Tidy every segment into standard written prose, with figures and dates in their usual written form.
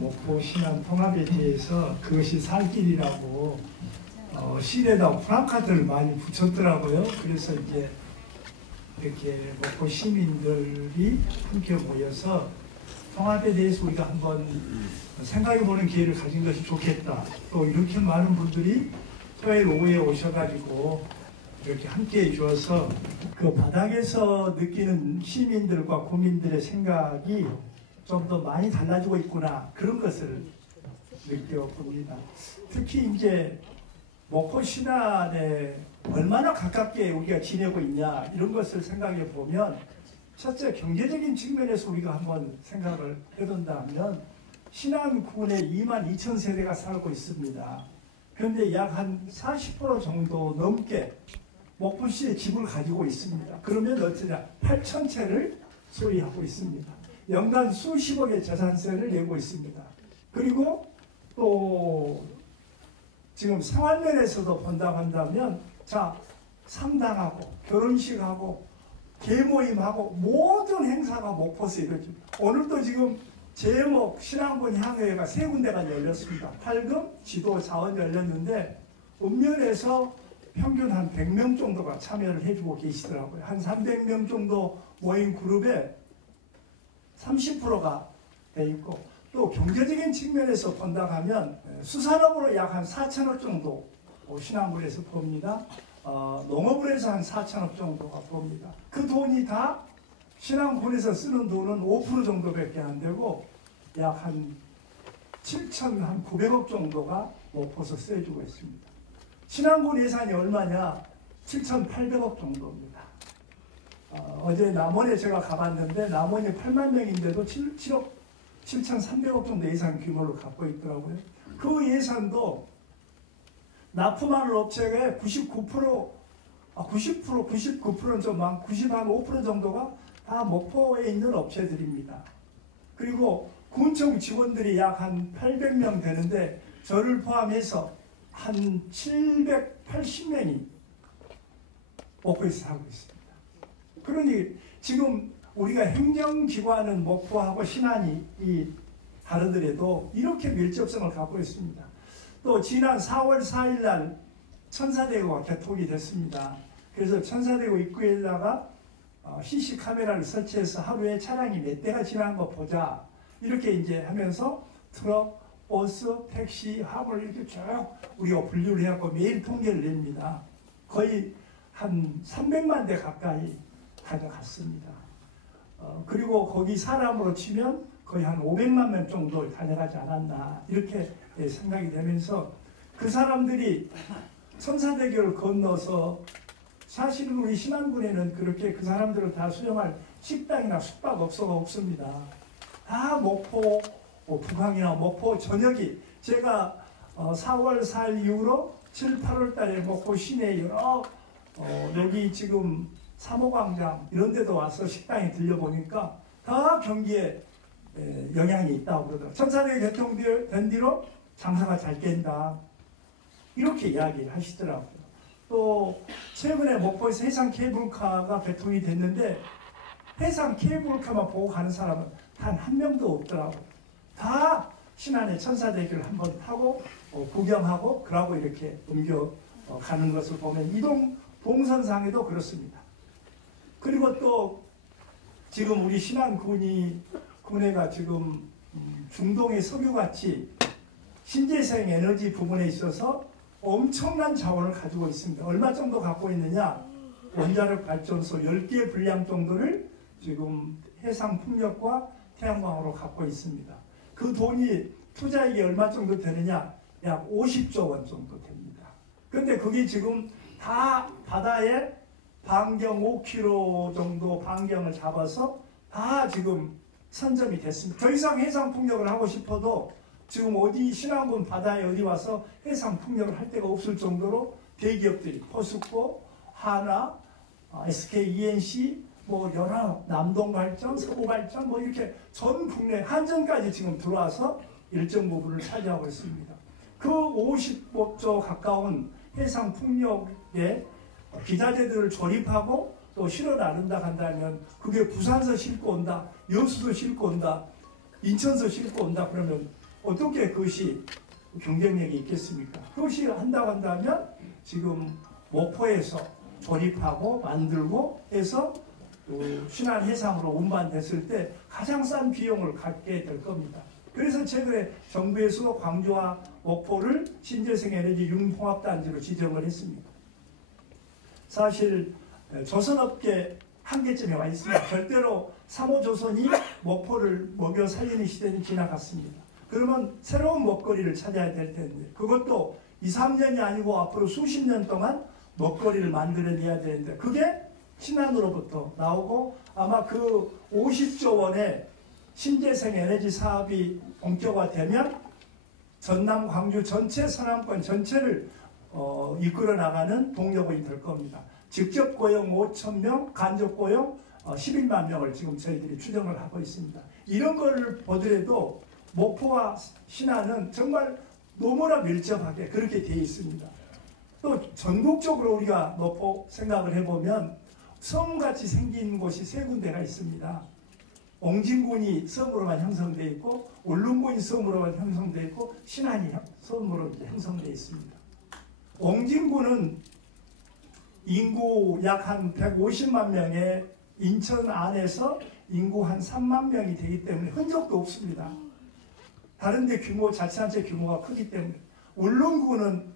목포 신안 통합에 대해서 그것이 살 길이라고 실에다 플래카드를 많이 붙였더라고요. 그래서 이제 이렇게 목포 시민들이 함께 모여서 통합에 대해서 우리가 한번 생각해보는 기회를 가진 것이 좋겠다. 또 이렇게 많은 분들이 토요일 오후에 오셔가지고 이렇게 함께 해주어서 그 바닥에서 느끼는 시민들과 국민들의 생각이 좀 더 많이 달라지고 있구나, 그런 것을 느껴봅니다. 특히 이제 목포 신안에 얼마나 가깝게 우리가 지내고 있냐, 이런 것을 생각해 보면, 첫째 경제적인 측면에서 우리가 한번 생각을 해본다면 신안군에 22,000세대가 살고 있습니다. 그런데 약 한 40% 정도 넘게 목포시에 집을 가지고 있습니다. 그러면 어쩌냐, 8,000채를 소유하고 있습니다. 연간 수십억의 재산세를 내고 있습니다. 그리고 또 지금 생활면에서도 본다고 한다면, 자, 상당하고 결혼식하고 계모임하고 모든 행사가 목포에서 이루어집니다. 오늘도 지금 제목 신안군 향회가 3군데가 열렸습니다. 8금 지도 자원 열렸는데 읍면에서 평균 한 100명 정도가 참여를 해주고 계시더라고요. 한 300명 정도 모인 그룹에 30%가 돼 있고, 또 경제적인 측면에서 본다고 하면 수산업으로 약 한 4천억 정도 신안군에서 봅니다. 농업을 해서 한 4천억 정도가 봅니다. 그 돈이 다 신안군에서 쓰는 돈은 5% 정도밖에 안 되고 약 한 7,900억 정도가 목포에서 쓰여주고 있습니다. 신안군 예산이 얼마냐? 7,800억 정도입니다. 어제 남원에 제가 가봤는데 남원이 8만 명인데도 7억 7,300억 정도 예산 규모를 갖고 있더라고요. 그 예산도 납품하는 업체가 99%는 좀 많고 95% 정도가 다 목포에 있는 업체들입니다. 그리고 군청 직원들이 약 한 800명 되는데 저를 포함해서 한 780명이 목포에서 살고 있습니다. 그러니 지금 우리가 행정기관은 목포하고 신안이 다르더라도 이렇게 밀접성을 갖고 있습니다. 또 지난 4월 4일 날 천사대교가 개통이 됐습니다. 그래서 천사대교 입구에다가 CC 카메라를 설치해서 하루에 차량이 몇 대가 지나간 거 보자, 이렇게 이제 하면서 트럭, 버스, 택시, 화물 이렇게 쭉 우리가 분류를 해갖고 매일 통계를 냅니다. 거의 한 300만 대 가까이 다녀갔습니다. 그리고 거기 사람으로 치면 거의 한 500만 명 정도 다녀가지 않았나, 이렇게 생각이 되면서 그 사람들이 천사대교를 건너서, 사실은 우리 신안군에는 그렇게 그 사람들을 다 수용할 식당이나 숙박업소가 없습니다. 다 목포 북항이나 목포 전역이, 제가 4월 4일 이후로 7, 8월 달에 목포 시내 여러 여기 지금 3호 광장 이런 데도 와서 식당에 들려보니까 다 경기에 영향이 있다고 그러더라고요. 천사대교 개통된 뒤로 장사가 잘 된다, 이렇게 이야기를 하시더라고요. 또 최근에 목포에서 해상 케이블카가 개통이 됐는데 해상 케이블카만 보고 가는 사람은 단 한 명도 없더라고요. 다 신안의 천사대교를 한번 타고 구경하고 그러고 이렇게 옮겨 가는 것을 보면 이동 동선상에도 그렇습니다. 그리고 또 지금 우리 신안군에가 지금 중동의 석유같이 신재생 에너지 부분에 있어서 엄청난 자원을 가지고 있습니다. 얼마 정도 갖고 있느냐? 원자력 발전소 10개 분량 정도를 지금 해상 풍력과 태양광으로 갖고 있습니다. 그 돈이 투자액이 얼마 정도 되느냐? 약 50조 원 정도 됩니다. 그런데 그게 지금 다 바다에 반경 5km 정도 반경을 잡아서 다 지금 선점이 됐습니다. 더 이상 해상 풍력을 하고 싶어도 지금 어디 신안군 바다에 어디 와서 해상 풍력을 할 데가 없을 정도로 대기업들이 포스코, 하나, SK E&C, 뭐 연합, 남동발전, 서부발전 뭐 이렇게 전 국내 한전까지 지금 들어와서 일정 부분을 차지하고 있습니다. 그 55조 가까운 해상 풍력에 기자재들을 조립하고 또 실어 나른다 한다면 그게 부산서 싣고 온다, 여수도 싣고 온다, 인천서 싣고 온다 그러면 어떻게 그것이 경쟁력이 있겠습니까? 그것이 한다고 한다면 지금 목포에서 조립하고 만들고 해서 신안 해상으로 운반됐을 때 가장 싼 비용을 갖게 될 겁니다. 그래서 최근에 정부에서 광주와 목포를 신재생 에너지 융통합단지로 지정을 했습니다. 사실 조선업계 한계점에 와 있습니다. 절대로 3호조선이 목포를 먹여 살리는 시대는 지나갔습니다. 그러면 새로운 먹거리를 찾아야 될 텐데 그것도 2, 3년이 아니고 앞으로 수십 년 동안 먹거리를 만들어내야 되는데 그게 신안으로부터 나오고 아마 그 50조 원의 신재생 에너지 사업이 본격화되면 전남, 광주 전체 서남권 전체를 이끌어 나가는 동력이 될 겁니다. 직접 고용 5,000명, 간접 고용 11만 명을 지금 저희들이 추정을 하고 있습니다. 이런 걸 보더라도 목포와 신안은 정말 너무나 밀접하게 그렇게 되어 있습니다. 또 전국적으로 우리가 목포 생각을 해보면 섬같이 생긴 곳이 세 군데가 있습니다. 옹진군이 섬으로만 형성되어 있고 울릉군이 섬으로만 형성되어 있고 신안이 섬으로 형성되어 있습니다. 옹진군은 인구 약 한 150만 명의 인천 안에서 인구 한 3만 명이 되기 때문에 흔적도 없습니다. 다른 데 규모, 자치단체 규모가 크기 때문에 울릉군은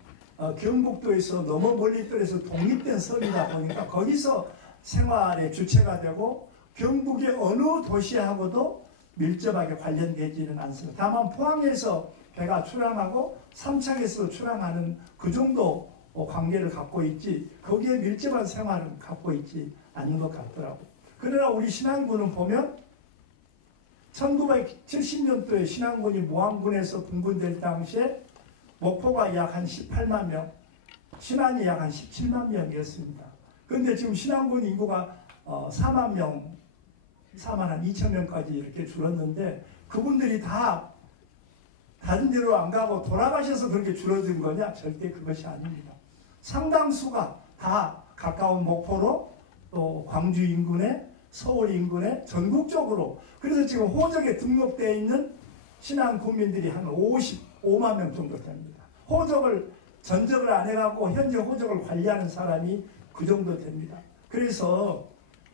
경북도에서 너무 멀리 떨어져서 독립된 섬이다 보니까 거기서 생활의 주체가 되고 경북의 어느 도시하고도 밀접하게 관련되지는 않습니다. 다만 포항에서 배가 출항하고 삼창에서 출항하는 그 정도 관계를 갖고 있지 거기에 밀접한 생활은 갖고 있지 않는 것 같더라고요. 그러나 우리 신안군은 보면 1970년도에 신안군이 모항군에서 분군될 당시에 목포가 약 한 18만 명, 신안이 약 한 17만 명이었습니다. 그런데 지금 신안군 인구가 4만 명, 4만 한 2천 명까지 이렇게 줄었는데 그분들이 다 다른 데로 안 가고 돌아가셔서 그렇게 줄어든 거냐? 절대 그것이 아닙니다. 상당수가 다 가까운 목포로 또 광주 인근에 서울 인근에 전국적으로 그래서 지금 호적에 등록되어 있는 신안 국민들이 한 55만 명 정도 됩니다. 호적을 전적을 안 해갖고 현재 호적을 관리하는 사람이 그 정도 됩니다. 그래서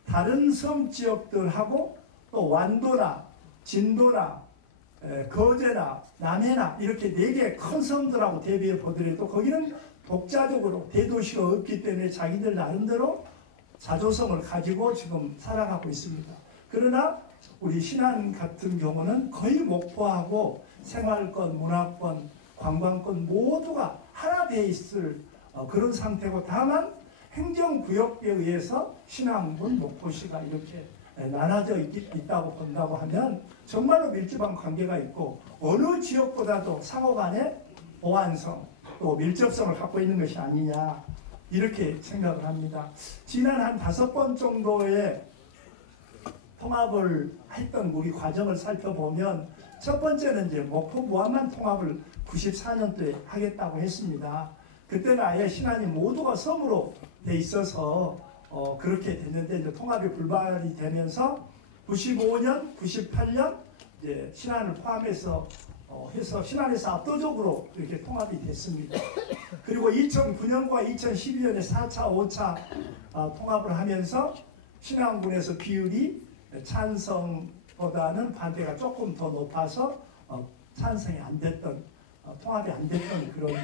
다른 섬 지역들하고 또 완도나 진도나 거제나 남해나 이렇게 4개 큰 섬들하고 대비해 보더라도 거기는 독자적으로 대도시가 없기 때문에 자기들 나름대로 자조성을 가지고 지금 살아가고 있습니다. 그러나 우리 신안 같은 경우는 거의 목포하고 생활권, 문화권, 관광권 모두가 하나 되어 있을 그런 상태고 다만 행정구역에 의해서 신안군, 목포시가 이렇게 나눠져 있다고 본다고 하면 정말로 밀접한 관계가 있고 어느 지역보다도 상호간의 보안성 또 밀접성을 갖고 있는 것이 아니냐 이렇게 생각을 합니다. 지난 한 5번 정도의 통합을 했던 우리 과정을 살펴보면 첫 번째는 이제 목포 무안만 통합을 94년도에 하겠다고 했습니다. 그때는 아예 신안이 모두가 섬으로 돼 있어서 그렇게 됐는데 이제 통합이 불발이 되면서 95년, 98년 이제 신안을 포함해서 해서 신안에서 압도적으로 이렇게 통합이 됐습니다. 그리고 2009년과 2012년에 4차, 5차 통합을 하면서 신안군에서 비율이 찬성보다는 반대가 조금 더 높아서 찬성이 안 됐던 통합이 안 됐던 그런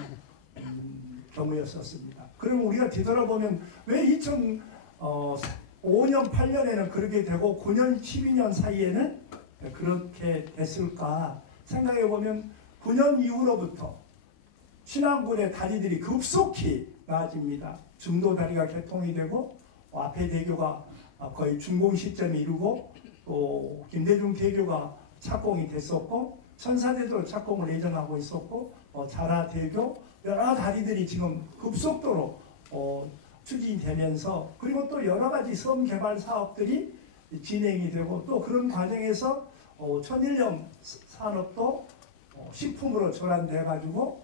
경우였었습니다. 그럼 우리가 뒤돌아보면 왜 2005년, 8년에는 그렇게 되고 9년, 12년 사이에는 그렇게 됐을까 생각해보면 9년 이후로부터 신안군의 다리들이 급속히 나아집니다. 중도 다리가 개통이 되고 앞에 대교가 거의 준공 시점에 이르고 또 김대중 대교가 착공이 됐었고 천사대도 착공을 예정하고 있었고 자라대교 여러 다리들이 지금 급속도로 추진이 되면서 그리고 또 여러 가지 섬 개발 사업들이 진행이 되고 또 그런 과정에서 천일염 산업도 식품으로 전환돼 가지고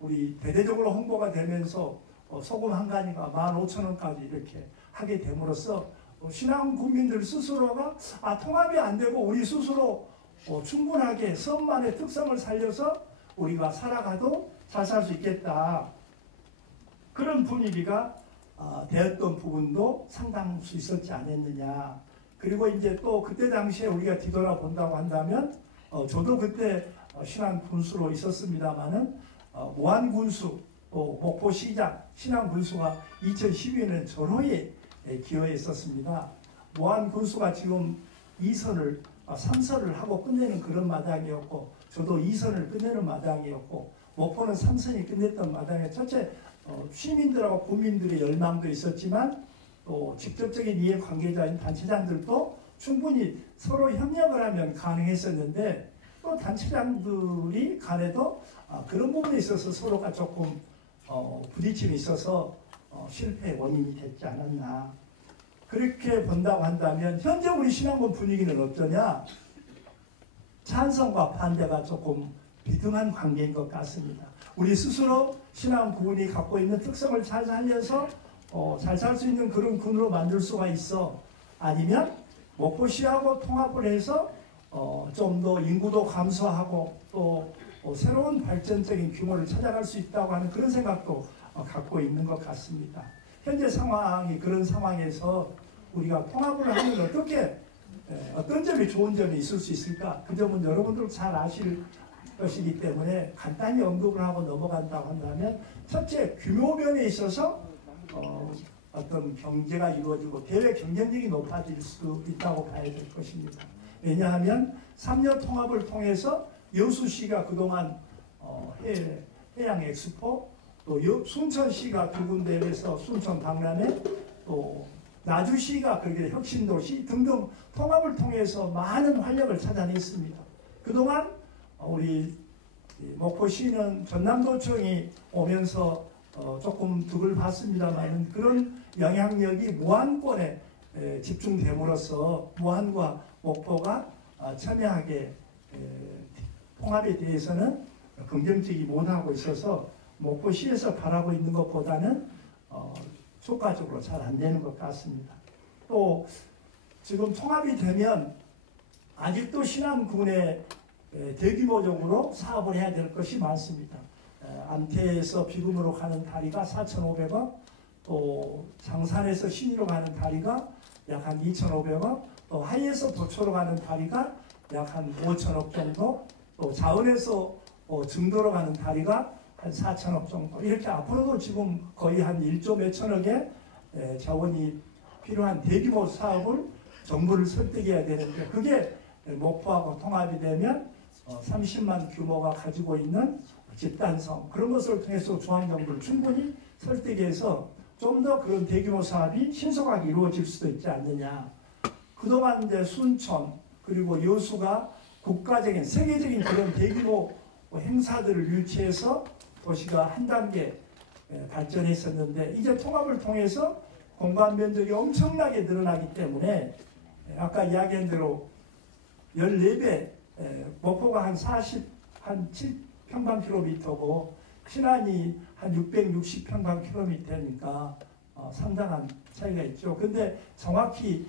우리 대대적으로 홍보가 되면서 소금 한 가니가 15,000원까지 이렇게 하게 됨으로써 신안 국민들 스스로가 통합이 안 되고 우리 스스로 충분하게 섬만의 특성을 살려서 우리가 살아가도 잘 살 수 있겠다. 그런 분위기가 되었던 부분도 상당수 있었지 않았느냐. 그리고 이제 또 그때 당시에 우리가 뒤돌아본다고 한다면 저도 그때 신안군수로 있었습니다마는 무안군수 또 목포시장 신안군수가 2012년 전후에 기여했었습니다. 무안군수가 지금 2선을 3선을 하고 끝내는 그런 마당이었고 저도 2선을 끝내는 마당이었고 목포는 3선이 끝냈던 마당에 첫째 시민들하고 국민들의 열망도 있었지만 또 직접적인 이해 관계자인 단체장들도 충분히 서로 협력을 하면 가능했었는데 또 단체장들이 간에도 그런 부분에 있어서 서로가 조금 부딪힘이 있어서 실패의 원인이 됐지 않았나. 그렇게 본다고 한다면 현재 우리 신앙군 분위기는 어떠냐? 찬성과 반대가 조금 비등한 관계인 것 같습니다. 우리 스스로 신앙군이 갖고 있는 특성을 잘 살려서 잘 살 수 있는 그런 군으로 만들 수가 있어. 아니면 목포시하고 통합을 해서 좀 더 인구도 감소하고 또 새로운 발전적인 규모를 찾아갈 수 있다고 하는 그런 생각도 갖고 있는 것 같습니다. 현재 상황이 그런 상황에서 우리가 통합을 하면 어떤 점이 좋은 점이 있을 수 있을까? 그 점은 여러분들 잘 아실 것이기 때문에 간단히 언급을 하고 넘어간다고 한다면 첫째, 규모면에 있어서 어떤 경제가 이루어지고 대외 경쟁력이 높아질 수 있다고 봐야 될 것입니다. 왜냐하면 3년 통합을 통해서 여수시가 그동안 해양 엑스포 또 순천시가 두 군데에서 순천 박람회 또 나주시가 그렇게 혁신도시 등등 통합을 통해서 많은 활력을 찾아냈습니다. 그동안 우리 목포시는 전남도청이 오면서 조금 득을 봤습니다만 그런 영향력이 무안권에 집중됨으로써 무안과 목포가 첨예하게 통합에 대해서는 긍정적이 못하고 있어서 목포시에서 바라고 있는 것보다는 효과적으로 잘 안 되는 것 같습니다. 또 지금 통합이 되면 아직도 신안군에 대규모적으로 사업을 해야 될 것이 많습니다. 안태에서 비금으로 가는 다리가 4,500억, 또 장산에서 신의로 가는 다리가 약 한 2,500억, 또 하이에서 도초로 가는 다리가 약 한 5,000억 정도, 또 자은에서 증도로 가는 다리가 한 4,000억 정도. 이렇게 앞으로도 지금 거의 한 1조 몇천억의 자원이 필요한 대규모 사업을 정부를 설득해야 되는데 그게 목포하고 통합이 되면 30만 규모가 가지고 있는 집단성 그런 것을 통해서 중앙정부를 충분히 설득해서 좀 더 그런 대규모 사업이 신속하게 이루어질 수도 있지 않느냐. 그동안 이제 순천 그리고 여수가 국가적인 세계적인 그런 대규모 행사들을 유치해서 도시가 한 단계 발전했었는데 이제 통합을 통해서 공간 면적이 엄청나게 늘어나기 때문에 아까 이야기한 대로 14배 목포가 한 7평방킬로미터고 신안이 한 660평방킬로미터니까 상당한 차이가 있죠. 근데 정확히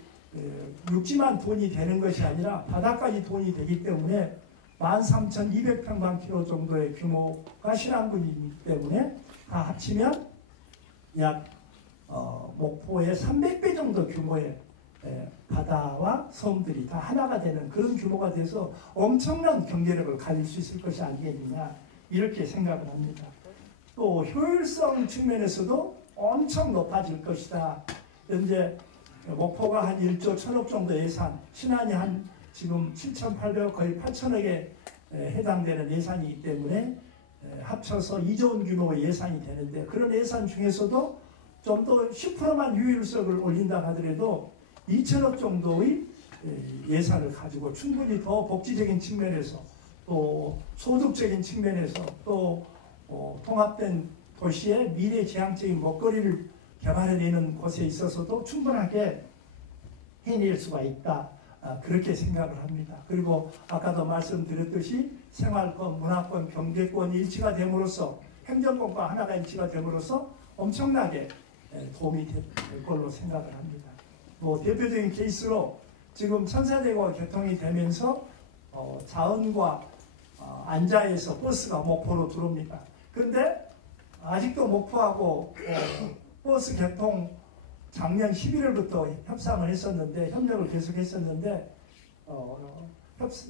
육지만 돈이 되는 것이 아니라 바다까지 돈이 되기 때문에 13,200평방킬로 정도의 규모가 신안군이기 때문에 다 합치면 약 목포의 300배 정도 규모의 바다와 섬들이 다 하나가 되는 그런 규모가 돼서 엄청난 경제력을 가질 수 있을 것이 아니겠느냐 이렇게 생각을 합니다. 또 효율성 측면에서도 엄청 높아질 것이다. 현재 목포가 한 1조 1,000억 정도 예산, 신안이 한 지금 7,800억 거의 8,000억에 해당되는 예산이기 때문에 합쳐서 2조 원 규모의 예산이 되는데 그런 예산 중에서도 좀 더 10%만 효율성을 올린다 하더라도 2,000억 정도의 예산을 가지고 충분히 더 복지적인 측면에서 또 소득적인 측면에서 또 통합된 도시의 미래지향적인 먹거리를 개발해내는 곳에 있어서도 충분하게 해낼 수가 있다. 그렇게 생각을 합니다. 그리고 아까도 말씀드렸듯이 생활권, 문화권, 경제권이 일치가 됨으로써 행정권과 하나가 일치가 됨으로써 엄청나게 도움이 될 걸로 생각을 합니다. 대표적인 케이스로 지금 천사대교가 개통이 되면서 자은과 안자에서 버스가 목포로 들어옵니다. 그런데 아직도 목포하고 버스 개통 작년 11월부터 협상을 했었는데 협력을 계속 했었는데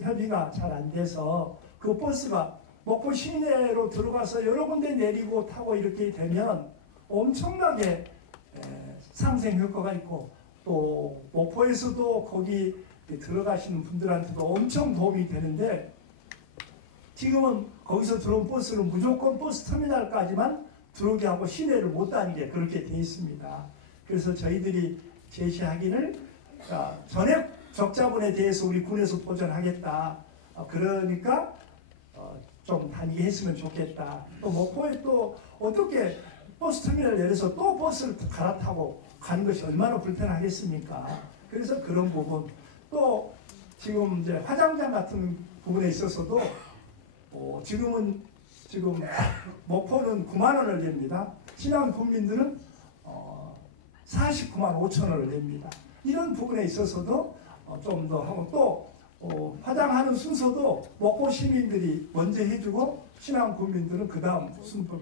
협의가 잘 안 돼서 그 버스가 목포 시내로 들어가서 여러 군데 내리고 타고 이렇게 되면 엄청나게 상생 효과가 있고 또 목포에서도 거기 들어가시는 분들한테도 엄청 도움이 되는데 지금은 거기서 들어온 버스는 무조건 버스 터미널까지만 들어오게 하고 시내를 못 다니게 그렇게 돼 있습니다. 그래서 저희들이 제시하기를 전액 적자분에 대해서 우리 군에서 보전하겠다. 그러니까 좀 다니게 했으면 좋겠다. 또 목포에 또 어떻게 버스 터미널 내려서 또 버스를 갈아타고 가는 것이 얼마나 불편하겠습니까? 그래서 그런 부분 또 지금 이제 화장장 같은 부분에 있어서도 지금 목포는 9만 원을 냅니다. 신안 국민들은 49만 5천 원을 냅니다. 이런 부분에 있어서도 좀 더 하고 또 화장하는 순서도 목포 시민들이 먼저 해주고 신안 국민들은 그 다음 순서.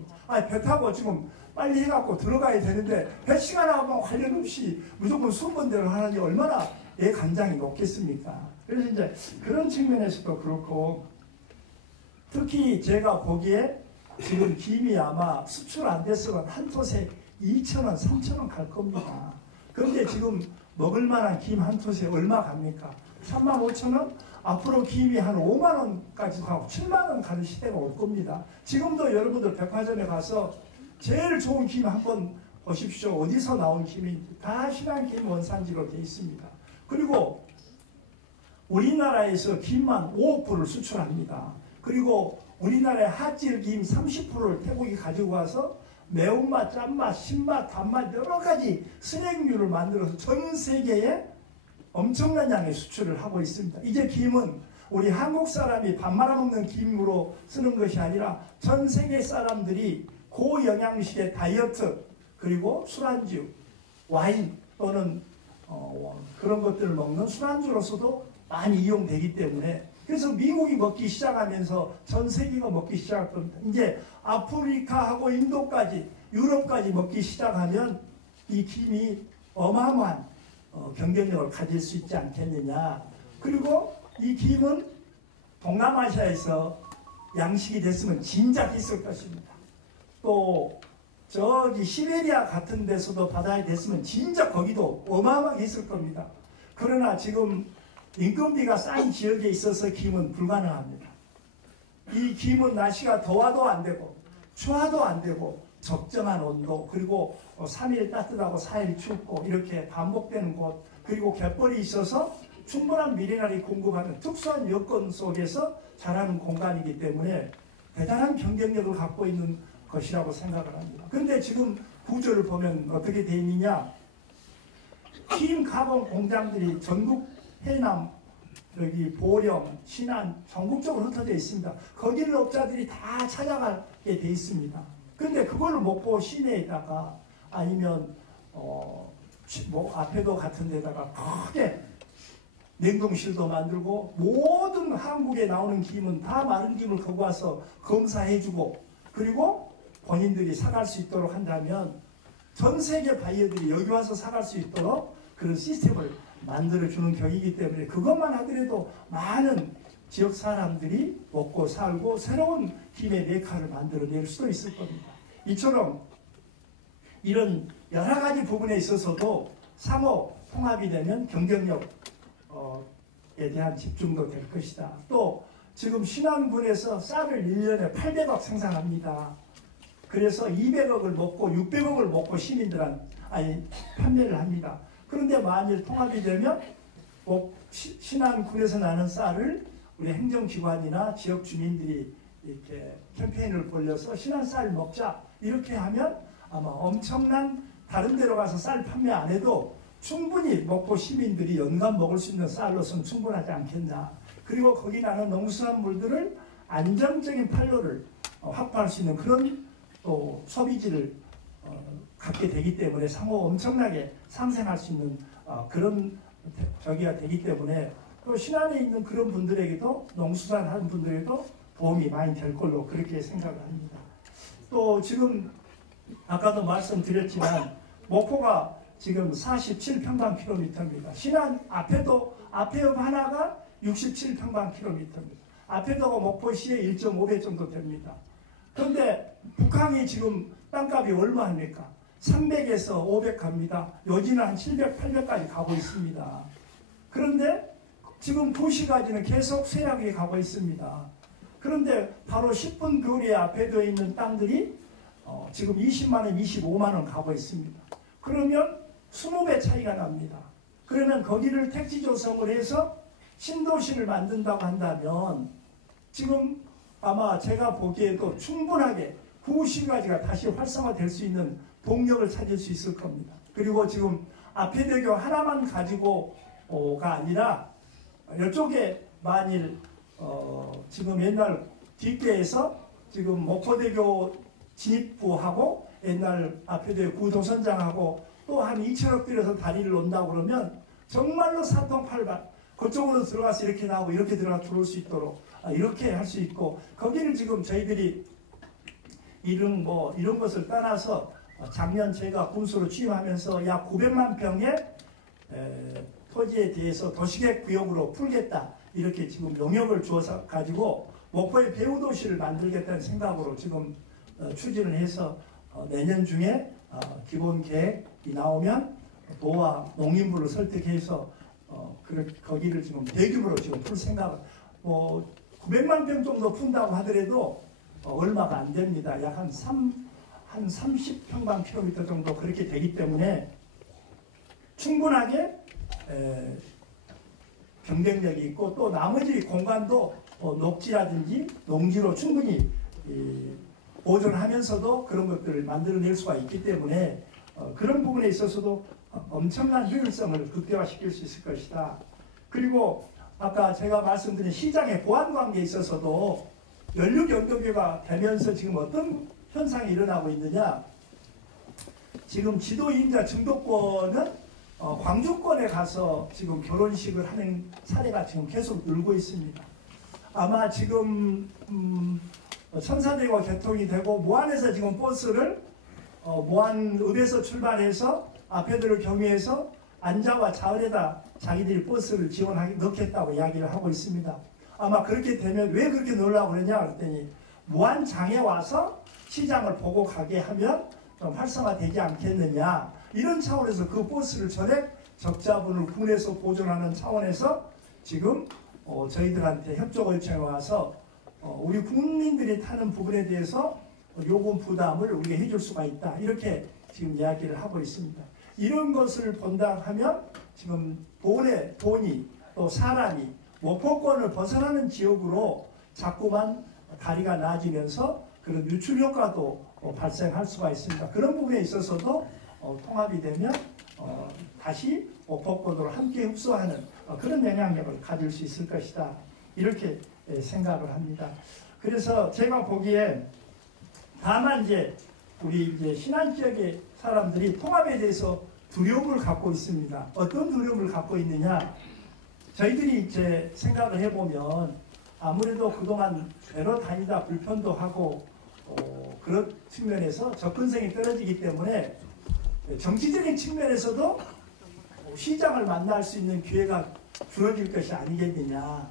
배 타고 지금 빨리 해갖고 들어가야 되는데 배 시간하고 관련 없이 무조건 순번대로 하는 게 얼마나 내 간장이 높겠습니까? 그래서 이제 그런 측면에서도 그렇고 특히 제가 보기에 지금 김이 아마 수출 안 됐으면 한 톳에 2,000원, 3,000원 갈 겁니다. 그런데 지금 먹을 만한 김 한 톳에 얼마 갑니까? 35,000원? 앞으로 김이 한 5만 원까지 가고 7만 원 가는 시대가 올 겁니다. 지금도 여러분들 백화점에 가서 제일 좋은 김 한번 보십시오. 어디서 나온 김이 다 신안김 원산지로 되어 있습니다. 그리고 우리나라에서 김만 5억불을 수출합니다. 그리고 우리나라의 핫질김 30%를 태국이 가지고 와서 매운맛, 짠맛, 신맛, 단맛 여러 가지 스낵류를 만들어서 전 세계에 엄청난 양의 수출을 하고 있습니다. 이제 김은 우리 한국 사람이 밥 말아먹는 김으로 쓰는 것이 아니라 전 세계 사람들이 고영양식의 다이어트 그리고 술안주, 와인 또는 그런 것들을 먹는 술안주로서도 많이 이용되기 때문에 그래서 미국이 먹기 시작하면서 전 세계가 먹기 시작할 겁니다. 이제 아프리카하고 인도까지 유럽까지 먹기 시작하면 이 김이 어마어마한 경쟁력을 가질 수 있지 않겠느냐. 그리고 이 김은 동남아시아에서 양식이 됐으면 진작 있을 것입니다. 또 저기 시베리아 같은 데서도 바다에 됐으면 진작 거기도 어마어마하게 있을 겁니다. 그러나 지금 인건비가 싼 지역에 있어서 김은 불가능합니다. 이 김은 날씨가 더워도 안 되고 추워도 안 되고 적정한 온도 그리고 3일 따뜻하고 4일 춥고 이렇게 반복되는 곳 그리고 갯벌이 있어서 충분한 미네랄이 공급하는 특수한 여건 속에서 자라는 공간이기 때문에 대단한 경쟁력을 갖고 있는 것이라고 생각을 합니다. 그런데 지금 구조를 보면 어떻게 되어 있느냐. 김 가공 공장들이 전국 해남, 여기 보령, 신안 전국적으로 흩어져 있습니다. 거기를 업자들이 다 찾아가게 돼 있습니다. 그런데 그걸 목포 시내에다가 아니면 앞에도 같은 데다가 크게 냉동실도 만들고 모든 한국에 나오는 김은 다 마른 김을 갖고 와서 검사해주고 그리고 본인들이 사갈 수 있도록 한다면 전 세계 바이어들이 여기 와서 사갈 수 있도록 그런 시스템을 만들어주는 격이기 때문에 그것만 하더라도 많은 지역 사람들이 먹고 살고 새로운 김의 메카를 만들어낼 수도 있을 겁니다. 이처럼 이런 여러 가지 부분에 있어서도 상호 통합이 되면 경쟁력에 대한 집중도 될 것이다. 또 지금 신안군에서 쌀을 1년에 800억 생산합니다. 그래서 200억을 먹고 600억을 먹고 판매를 합니다. 그런데 만일 통합이 되면 신안군에서 나는 쌀을 우리 행정기관이나 지역 주민들이 이렇게 캠페인을 벌려서 신안쌀 먹자 이렇게 하면 아마 엄청난 다른 데로 가서 쌀 판매 안 해도 충분히 먹고 시민들이 연간 먹을 수 있는 쌀로서는 충분하지 않겠나. 그리고 거기 나는 농수산물들을 안정적인 판로를 확보할 수 있는 그런 또 소비지를 갖게 되기 때문에 상호 엄청나게 상생할 수 있는 그런 저기가 되기 때문에 또 신안에 있는 그런 분들에게도 농수산 하는 분들에게도 도움이 많이 될 걸로 그렇게 생각을 합니다. 또 지금 아까도 말씀드렸지만 목포가 지금 47평방킬로미터입니다. 신안 앞에도 하나가 67평방킬로미터입니다. 앞에도가 목포시의 1.5배 정도 됩니다. 그런데 북한이 지금 땅값이 얼마입니까? 300에서 500 갑니다. 요지는 한 700, 800까지 가고 있습니다. 그런데 지금 도시까지는 계속 쇠약이 가고 있습니다. 그런데 바로 10분 거리에 앞에 되어 있는 땅들이 지금 20만원, 25만원 가고 있습니다. 그러면 20배 차이가 납니다. 그러면 거기를 택지 조성을 해서 신도시를 만든다고 한다면 지금 아마 제가 보기에도 충분하게 구시가지가 다시 활성화될 수 있는 동력을 찾을 수 있을 겁니다. 그리고 지금 앞에대교 하나만 가지고가 아니라 이쪽에 만일 지금 옛날 뒷계에서 지금 목포대교 진입구하고 옛날 앞에대교 구도선장하고 또 한 2천억 들여서 다리를 놓는다고 그러면 정말로 사통팔발 그쪽으로 들어가서 이렇게 나오고 이렇게 들어올 수 있도록 이렇게 할 수 있고 거기를 지금 저희들이 이런 것을 떠나서 작년 제가 군수로 취임하면서 약 900만 평의 토지에 대해서 도시계획 구역으로 풀겠다 이렇게 지금 용역을 주어서 가지고 목포의 배후도시를 만들겠다는 생각으로 지금 추진을 해서 내년 중에 기본 계획이 나오면 도와 농림부를 설득해서 거기를 지금 대규모로 지금 풀 생각을 900만 평 정도 푼다고 하더라도 얼마가 안 됩니다. 약 한 30평방킬로미터 정도 그렇게 되기 때문에 충분하게 경쟁력이 있고 또 나머지 공간도 녹지라든지 농지로 충분히 보존하면서도 그런 것들을 만들어낼 수가 있기 때문에 그런 부분에 있어서도 엄청난 효율성을 극대화시킬 수 있을 것이다. 그리고 아까 제가 말씀드린 시장의 보안 관계에 있어서도 연륙 연결교가 되면서 지금 어떤 현상이 일어나고 있느냐. 지금 지도이임자 증도권은 광주권에 가서 지금 결혼식을 하는 사례가 지금 계속 늘고 있습니다. 아마 지금 천사대교 개통이 되고 무안에서 지금 버스를 무안읍에서 출발해서 앞에들을 경유해서 안자와 자을에다 자기들이 버스를 넣겠다고 이야기를 하고 있습니다. 아마 그렇게 되면 왜 그렇게 넣으려고 그러냐 그랬더니 무안장에 와서 시장을 보고 가게 하면 좀 활성화되지 않겠느냐 이런 차원에서 그 버스를 전액 적자분을 군에서 보존하는 차원에서 지금 저희들한테 협조 요청에 와서 우리 국민들이 타는 부분에 대해서 요금 부담을 우리가 해줄 수가 있다 이렇게 지금 이야기를 하고 있습니다. 이런 것을 본다 하면 지금 돈이 또 사람이 목포권을 벗어나는 지역으로 자꾸만 다리가 나아지면서 그런 유출 효과도 발생할 수가 있습니다. 그런 부분에 있어서도 통합이 되면 다시 목포권으로 함께 흡수하는 그런 영향력을 가질 수 있을 것이다. 이렇게 생각을 합니다. 그래서 제가 보기에 다만 우리 신안 지역의 사람들이 통합에 대해서 두려움을 갖고 있습니다. 어떤 두려움을 갖고 있느냐? 저희들이 이제 생각을 해보면 아무래도 그동안 죄로 다니다 불편도 하고 그런 측면에서 접근성이 떨어지기 때문에 정치적인 측면에서도 시장을 만날 수 있는 기회가 줄어들 것이 아니겠느냐.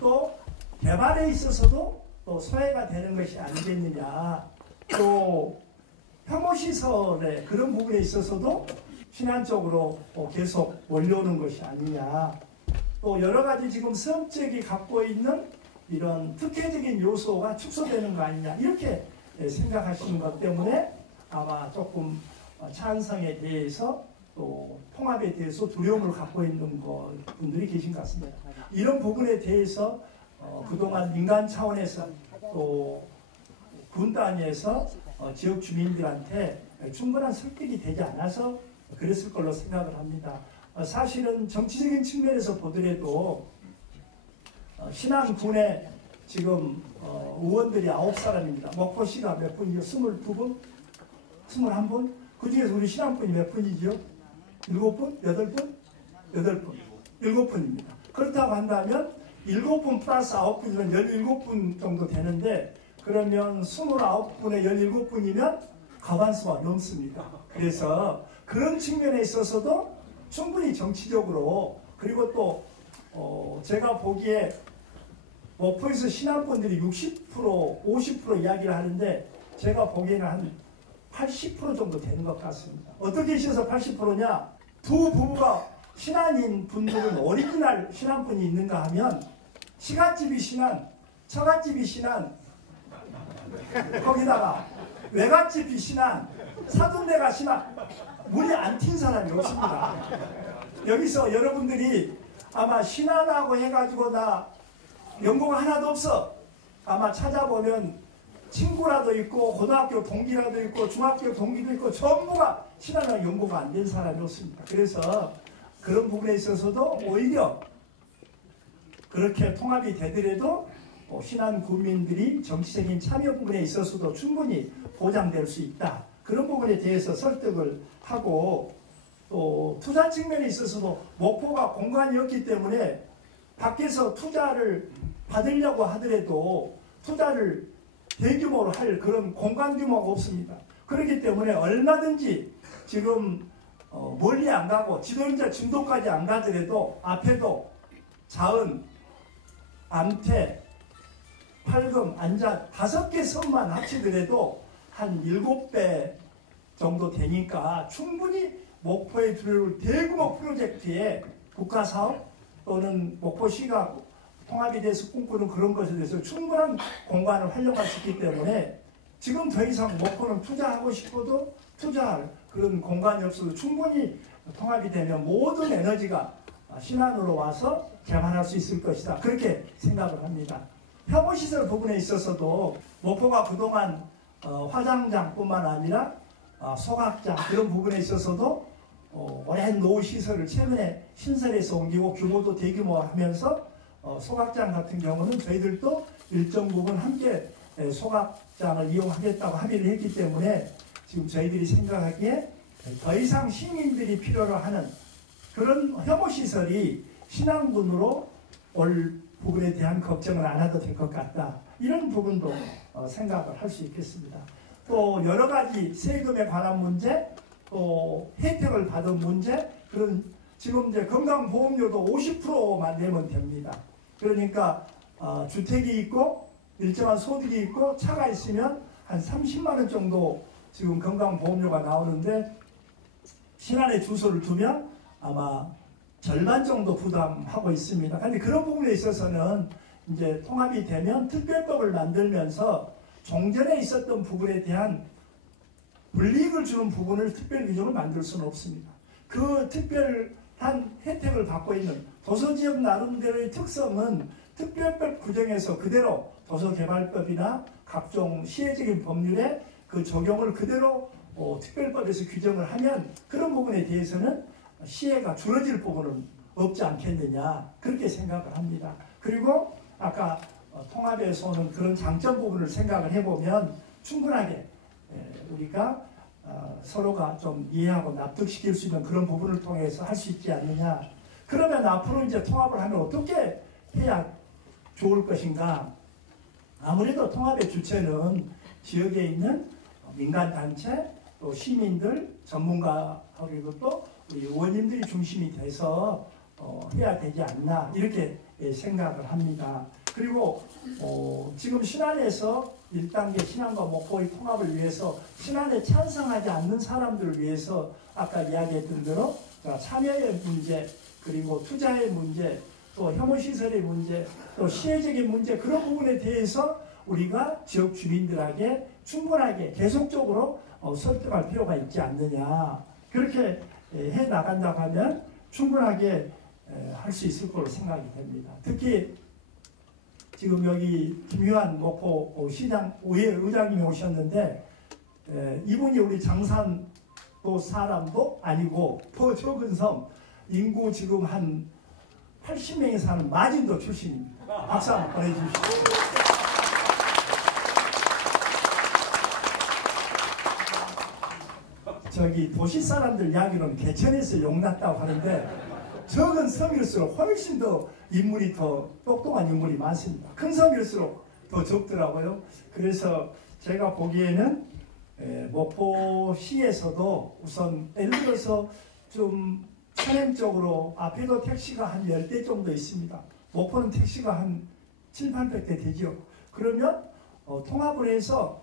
또 개발에 있어서도 또 소외가 되는 것이 아니겠느냐. 또 혐오시설의 그런 부분에 있어서도 신안 쪽으로 계속 몰려오는 것이 아니냐. 또 여러 가지 지금 성적이 갖고 있는 이런 특혜적인 요소가 축소되는 거 아니냐. 이렇게 생각하시는 것 때문에 아마 조금 찬성에 대해서 또 통합에 대해서 두려움을 갖고 있는 분들이 계신 것 같습니다. 이런 부분에 대해서 그동안 민간 차원에서 또 군 단위에서 지역 주민들한테 충분한 설득이 되지 않아서 그랬을 걸로 생각을 합니다. 사실은 정치적인 측면에서 보더라도 신안군에 지금 의원들이 9사람입니다. 목포시가 몇 분이죠? 22분? 21분? 그 중에서 우리 신안군이 몇 분이죠? 7분? 8분? 8분. 7분입니다. 그렇다고 한다면 7분 플러스 9분이면 17분 정도 되는데, 그러면 29분에 17분이면 과반수가 넘습니다. 그래서 그런 측면에 있어서도 충분히 정치적으로, 그리고 또 제가 보기에 목포에서 신앙분들이 60%, 50% 이야기를 하는데 제가 보기에는 한 80% 정도 되는 것 같습니다. 어떻게 있어서 80%냐? 두 부부가 신앙인 분들은 오리지널 신앙분이 있는가 하면 시갓집이 신앙, 처갓집이 신앙, 거기다가 외갓집이 신앙, 사돈네가 신앙, 물이 안 튄 사람이 없습니다. 여기서 여러분들이 아마 신앙하고 해가지고 나 연고가 하나도 없어. 아마 찾아보면 친구라도 있고 고등학교 동기라도 있고 중학교 동기도 있고 전부가 신앙하고 연고가 안 된 사람이 없습니다. 그래서 그런 부분에 있어서도 오히려 그렇게 통합이 되더라도 신한 국민들이 정치적인 참여 부분에 있어서도 충분히 보장될 수 있다. 그런 부분에 대해서 설득을 하고, 또 투자 측면에 있어서도 목포가 공간이 없기 때문에 밖에서 투자를 받으려고 하더라도 투자를 대규모로 할 그런 공간 규모가 없습니다. 그렇기 때문에 얼마든지 지금 멀리 안 가고 지도인자 진도까지 안 가더라도 앞에도 자은, 암태, 팔금, 안자 5개 섬만 합치더라도 한 7배 정도 되니까 충분히 목포에 들어올 대규모 프로젝트에 국가사업 또는 목포시가 통합이 돼서 꿈꾸는 그런 것에 대해서 충분한 공간을 활용할 수 있기 때문에 지금 더 이상 목포는 투자하고 싶어도 투자할 그런 공간이 없어도 충분히 통합이 되면 모든 에너지가 신안으로 와서 개발할 수 있을 것이다. 그렇게 생각을 합니다. 혐오시설 부분에 있어서도 목포가 그동안 화장장뿐만 아니라 소각장 그런 부분에 있어서도 오랜 노후시설을 최근에 신설해서 옮기고 규모도 대규모하면서 소각장 같은 경우는 저희들도 일정 부분 함께 소각장을 이용하겠다고 합의를 했기 때문에 지금 저희들이 생각하기에 더 이상 시민들이 필요로 하는 그런 혐오시설이 신앙군으로 올 부분에 대한 걱정을 안 해도 될 것 같다. 이런 부분도 생각을 할 수 있겠습니다. 또 여러 가지 세금에 관한 문제, 또 혜택을 받은 문제, 그런 지금 이제 건강보험료도 50%만 내면 됩니다. 그러니까 주택이 있고 일정한 소득이 있고 차가 있으면 한 30만 원 정도 지금 건강보험료가 나오는데 신안에 주소를 두면 아마 절반 정도 부담하고 있습니다. 그런데 그런 부분에 있어서는 이제 통합이 되면 특별법을 만들면서 종전에 있었던 부분에 대한 불이익을 주는 부분을 특별 규정을 만들 수는 없습니다. 그 특별한 혜택을 받고 있는 도서지역 나름대로의 특성은 특별법 규정에서 그대로 도서개발법이나 각종 시혜적인 법률에 그 적용을 그대로 특별법에서 규정을 하면 그런 부분에 대해서는 시혜가 줄어질 부분은 없지 않겠느냐 그렇게 생각을 합니다. 그리고 아까 통합에서는 그런 장점 부분을 생각을 해보면 충분하게 우리가 서로가 좀 이해하고 납득시킬 수 있는 그런 부분을 통해서 할 수 있지 않느냐. 그러면 앞으로 이제 통합을 하면 어떻게 해야 좋을 것인가. 아무래도 통합의 주체는 지역에 있는 민간단체, 또 시민들, 전문가, 그리고 또 우리 의원님들이 중심이 돼서 해야 되지 않나 이렇게 생각을 합니다. 그리고 지금 신안에서 1단계 신안과 목포의 통합을 위해서 신안에 찬성하지 않는 사람들을 위해서 아까 이야기했던 대로 참여의 문제, 그리고 투자의 문제, 또 혐오시설의 문제, 또 시혜적인 문제 그런 부분에 대해서 우리가 지역 주민들에게 충분하게 계속적으로 설득할 필요가 있지 않느냐. 그렇게 해 나간다고 하면 충분하게 할 수 있을 거로 생각이 됩니다. 특히 지금 여기 김유한 목포 시장 의장님이 오셨는데 이분이 우리 장산도 사람도 아니고 더 적은 섬 인구 지금 한 80명이 사는 마진도 출신입니다. 박수 한번 보내주십시오. 저기 도시 사람들 이야기로는 개천에서 용났다고 하는데 적은 섬일수록 훨씬 더 인물이 더 똑똑한 인물이 많습니다. 큰 섬일수록 더 적더라고요. 그래서 제가 보기에는 목포시에서도 우선 예를 들어서 좀 선행적으로 앞에도 택시가 한 10대 정도 있습니다. 목포는 택시가 한 7, 800대 되죠. 그러면 통합을 해서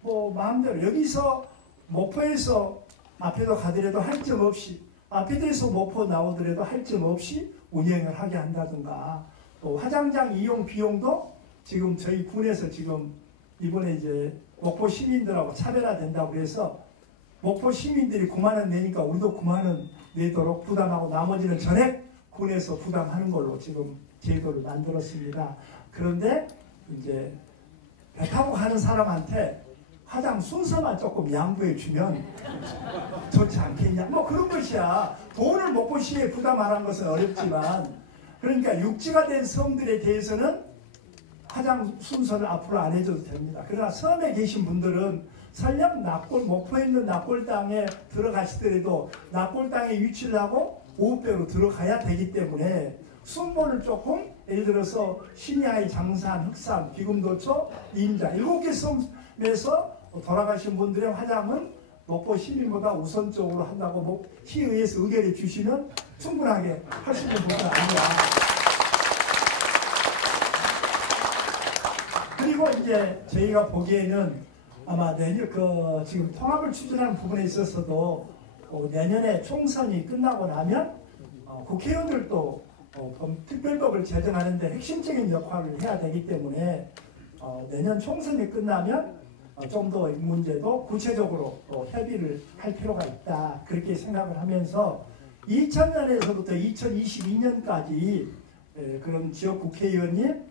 뭐 마음대로 여기서 목포에서 앞에도 가더라도 할 점 없이 앞에서 목포 나오더라도 할 점 없이 운영을 하게 한다든가 또 화장장 이용 비용도 지금 저희 군에서 지금 이번에 이제 목포 시민들하고 차별화된다고 해서 목포 시민들이 9만 원 내니까 우리도 9만 원 내도록 부담하고 나머지는 전액 군에서 부담하는 걸로 지금 제도를 만들었습니다. 그런데 이제 배 타고 가는 사람한테 화장 순서만 조금 양보해 주면 좋지 않겠냐. 뭐 그런 것이야. 돈을 목포시에 부담하라는 것은 어렵지만 그러니까 육지가 된 섬들에 대해서는 화장 순서를 앞으로 안 해줘도 됩니다. 그러나 섬에 계신 분들은 설령 목포에 있는 납골 땅에 들어가시더라도 납골 땅에 위치를 하고 오후배로 들어가야 되기 때문에 순번을 조금 예를 들어서 신야의 장산, 흑산, 비금도초, 임자 7개 섬에서 돌아가신 분들의 화장은 목포 시민보다 우선적으로 한다고 시의회에서 의결해 주시면 충분하게 할 수 있는 부분은 아니야. 그리고 이제 저희가 보기에는 아마 내년 지금 통합을 추진하는 부분에 있어서도 내년에 총선이 끝나고 나면 국회의원들도 특별법을 제정하는데 핵심적인 역할을 해야 되기 때문에 내년 총선이 끝나면 좀 더 이 문제도 구체적으로 협의를 할 필요가 있다. 그렇게 생각을 하면서 2000년에서부터 2022년까지 그런 지역 국회의원님,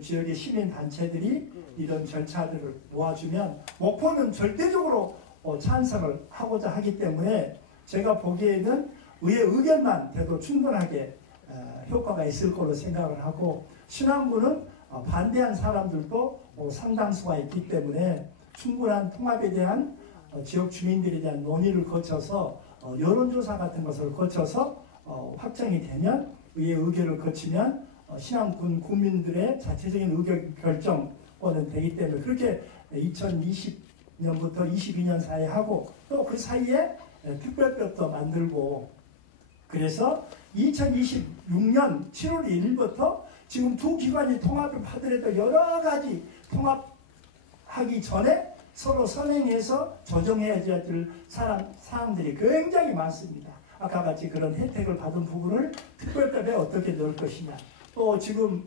지역의 시민단체들이 이런 절차들을 모아주면 목포는 절대적으로 찬성을 하고자 하기 때문에 제가 보기에는 의회 의견만 돼도 충분하게 효과가 있을 거로 생각을 하고 신안군은 반대한 사람들도 상당수가 있기 때문에 충분한 통합에 대한 지역 주민들에 대한 논의를 거쳐서 여론조사 같은 것을 거쳐서 확정이 되면 의회 의결을 거치면 신안군 국민들의 자체적인 의결 결정권은 되기 때문에 그렇게 2020년부터 22년 사이에 하고 또 그 사이에 특별법도 만들고 그래서 2026년 7월 1일부터 지금 두 기관이 통합을 하더라도 여러 가지 통합하기 전에 서로 선행해서 조정해야 될 사람들이 굉장히 많습니다. 아까 같이 그런 혜택을 받은 부분을 특별법에 어떻게 넣을 것이냐. 또 지금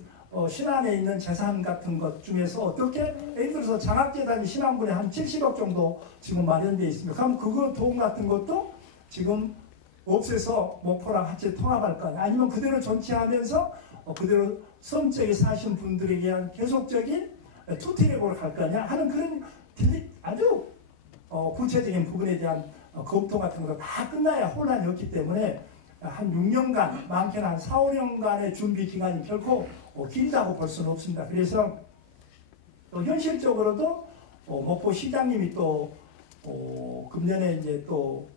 신안에 있는 재산 같은 것 중에서 어떻게 예를 들어서 장학재단이 신안군에 한 70억 정도 지금 마련되어 있습니다. 그럼 그거 돈 같은 것도 지금 없애서 목포랑 같이 통합할 거냐 아니면 그대로 존치하면서 그대로 섬 쪽에 사신 분들에 대한 계속적인 투트랙으로 갈 거냐 하는 그런 아주 구체적인 부분에 대한 검토 같은 것도 다 끝나야 혼란이 없기 때문에 한 6년간 많게는 한 4, 5년간의 준비 기간이 결코 길다고 볼 수는 없습니다. 그래서 또 현실적으로도 목포 시장님이 또 금년에 이제 또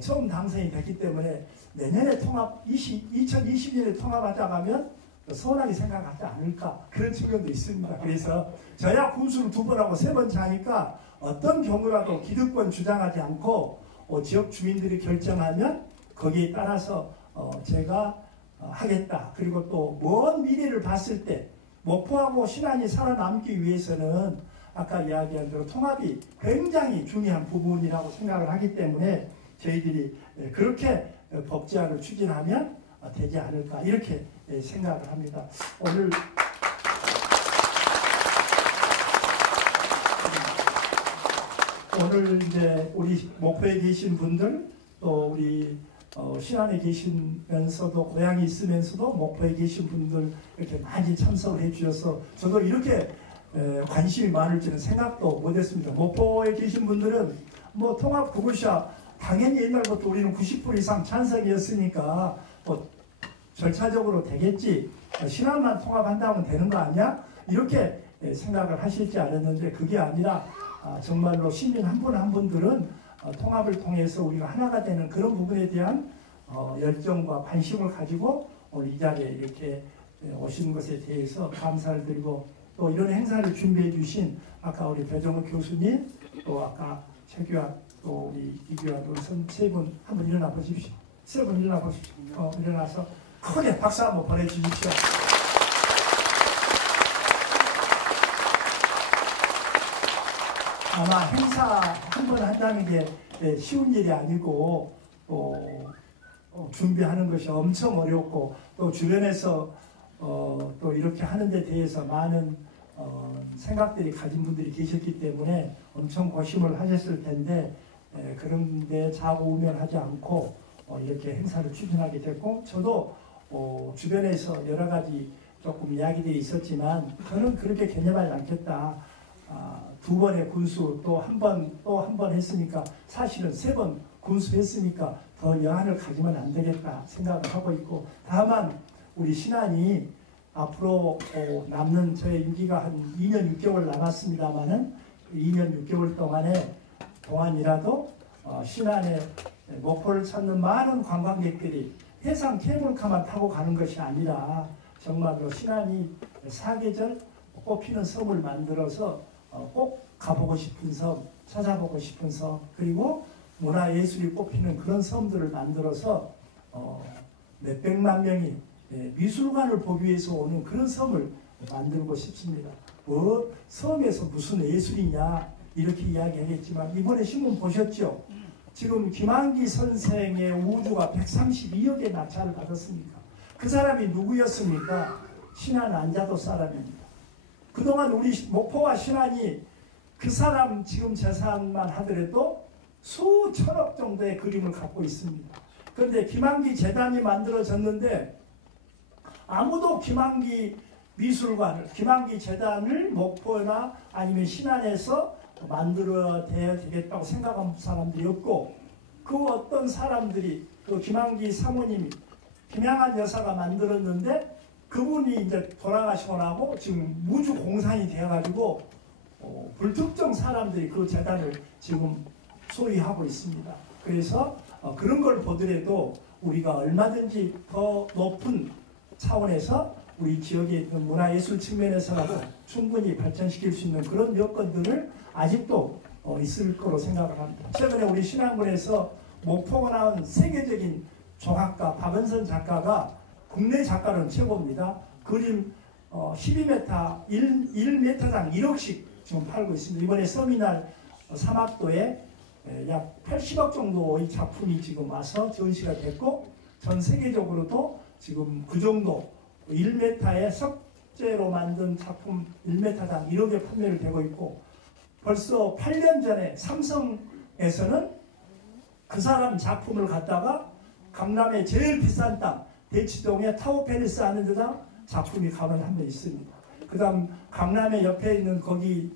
처음 당선이 됐기 때문에 내년에 2020년에 통합하자 하면 서운하게 생각하지 않을까 그런 측면도 있습니다. 그래서 저야 군수를 2번 하고 3번 자니까 어떤 경우라도 기득권 주장하지 않고 지역 주민들이 결정하면 거기에 따라서 제가 하겠다. 그리고 또 먼 미래를 봤을 때 목포하고 신안이 살아남기 위해서는 아까 이야기한 대로 통합이 굉장히 중요한 부분이라고 생각을 하기 때문에 저희들이 그렇게 법제화를 추진하면 되지 않을까 이렇게 생각을 합니다. 오늘 이제 우리 목포에 계신 분들 또 우리 신안에 계시면서도 고향이 있으면서도 목포에 계신 분들 이렇게 많이 참석을 해주셔서 저도 이렇게 관심이 많을 줄은 생각도 못했습니다. 목포에 계신 분들은 뭐 통합 그것이야 당연히 옛날부터 우리는 90% 이상 찬성이었으니까 절차적으로 되겠지 신안만 통합한다면 되는 거 아니야? 이렇게 생각을 하실지 않았는데 그게 아니라 정말로 시민 한 분 한 분들은 통합을 통해서 우리가 하나가 되는 그런 부분에 대한 열정과 관심을 가지고 오늘 이 자리에 이렇게 오신 것에 대해서 감사를 드리고, 또 이런 행사를 준비해 주신 아까 우리 배정호 교수님, 또 아까 최규환, 또 우리 이규환 세 분 한번 일어나 보십시오. 세 분 일어나 보십시오. 일어나서 크게 박수 한번 보내주십시오. 아마 행사 한 번 한다는 게 쉬운 일이 아니고, 또 준비하는 것이 엄청 어렵고, 또 주변에서 또 이렇게 하는 데 대해서 많은 생각들이 가진 분들이 계셨기 때문에 엄청 고심을 하셨을 텐데, 그런데 좌우우면하지 않고 이렇게 행사를 추진하게 됐고, 저도 주변에서 여러 가지 조금 이야기들이 있었지만 저는 그렇게 개념하지 않겠다. 두 번의 군수 또 한 번 했으니까, 사실은 세 번 군수했으니까 더 여한을 가지면 안 되겠다 생각을 하고 있고, 다만 우리 신안이 앞으로 남는 저의 임기가 한 2년 6개월 남았습니다만은 2년 6개월 동안이라도 신안에 목포를 찾는 많은 관광객들이 해상 케이블카만 타고 가는 것이 아니라 정말로 신안이 사계절 꽃피는 섬을 만들어서 꼭 가보고 싶은 섬, 찾아보고 싶은 섬, 그리고 문화예술이 꽃피는 그런 섬들을 만들어서 몇백만 명이 미술관을 보기 위해서 오는 그런 섬을 만들고 싶습니다. 섬에서 무슨 예술이냐 이렇게 이야기하겠지만, 이번에 신문 보셨죠? 지금 김한기 선생의 우주가 132억의 낙찰을 받았습니까? 그 사람이 누구였습니까? 신안 안자도 사람입니다. 그동안 우리 목포와 신안이 그 사람 지금 재산만 하더라도 수천억 정도의 그림을 갖고 있습니다. 그런데 김한기 재단이 만들어졌는데 아무도 김한기 미술관을, 김한기 재단을 목포나 아니면 신안에서 만들어야 되겠다고 생각한 사람들이 없고, 그 어떤 사람들이, 그 김한기 사모님이 김양한 여사가 만들었는데 그분이 이제 돌아가시고 나고 지금 무주공산이 되어가지고 불특정 사람들이 그 재단을 지금 소유하고 있습니다. 그래서 그런 걸 보더라도 우리가 얼마든지 더 높은 차원에서 우리 지역의 문화예술 측면에서라도 충분히 발전시킬 수 있는 그런 여건들을 아직도 있을 거로 생각을 합니다. 최근에 우리 신안군에서 목포가 나온 세계적인 조각가 박은선 작가가 국내 작가는 최고입니다. 그림 12m, 1m당 1억씩 지금 팔고 있습니다. 이번에 서미날 사막도에 약 80억 정도의 작품이 지금 와서 전시가 됐고, 전 세계적으로도 지금 그 정도 1m의 석재로 만든 작품 1m당 1억에 판매를 되고 있고, 벌써 8년 전에 삼성에서는 그 사람 작품을 갖다가 강남의 제일 비싼 땅 대치동에 타워팰리스 하는 데다 작품이 가면 한 번 있습니다. 그 다음 강남의 옆에 있는 거기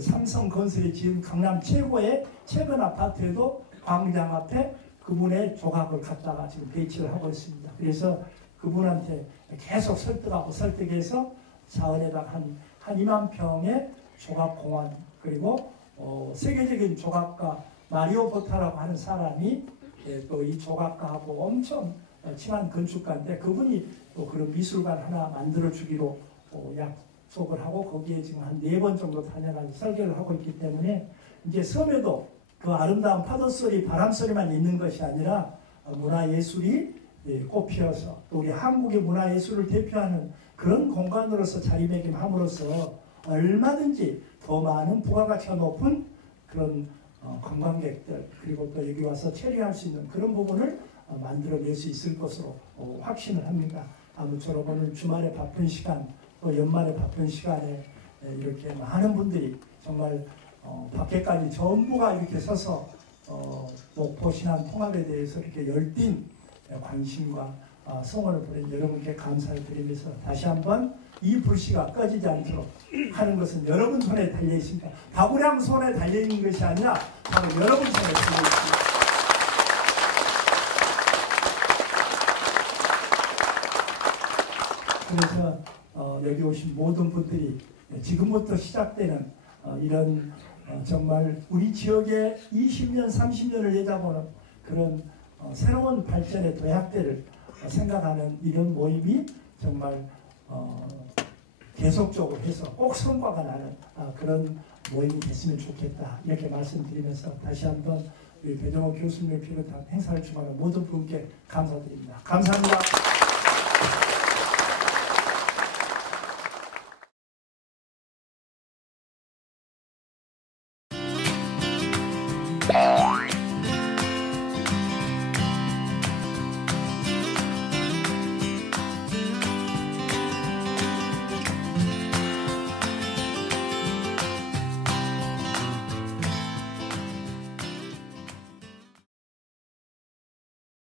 삼성건설이 지은 강남 최고의 최근 아파트에도 광장 앞에 그분의 조각을 갖다가 지금 배치를 하고 있습니다. 그래서 그분한테 계속 설득해서 사원에다가 한 2만 평의 조각공원, 그리고 세계적인 조각가 마리오 보타라고 하는 사람이 또 이 조각가하고 엄청 친한 건축가인데, 그분이 또 그런 미술관 하나 만들어 주기로 약속을 하고 거기에 지금 한 4번 정도 다녀가지고 설계를 하고 있기 때문에, 이제 섬에도 그 아름다운 파도소리, 바람소리만 있는 것이 아니라 문화예술이 꽃피어서 또 우리 한국의 문화예술을 대표하는 그런 공간으로서 자리매김함으로써 얼마든지 더 많은 부가가치가 높은 그런 관광객들, 그리고 또 여기 와서 체류할 수 있는 그런 부분을 만들어낼 수 있을 것으로 확신을 합니다. 아무쪼록 오늘 주말에 바쁜 시간, 또 연말에 바쁜 시간에 이렇게 많은 분들이 정말 밖에까지 전부가 이렇게 서서 목포 신안 통합에 대해서 이렇게 열띤 관심과 성원을 보낸 여러분께 감사를 드리면서, 다시 한번 이 불씨가 꺼지지 않도록 하는 것은 여러분 손에 달려 있습니다. 바구량 손에 달려 있는 것이 아니라 바로 여러분 손에 달려 있습니다. 그래서 여기 오신 모든 분들이 지금부터 시작되는 이런 정말 우리 지역에 20년, 30년을 내다보는 그런 새로운 발전의 도약대를 생각하는 이런 모임이 정말 계속적으로 해서 꼭 성과가 나는 그런 모임이 됐으면 좋겠다 이렇게 말씀드리면서 다시 한번 우리 배정호 교수님을 비롯한 행사를 주관하는 모든 분께 감사드립니다. 감사합니다.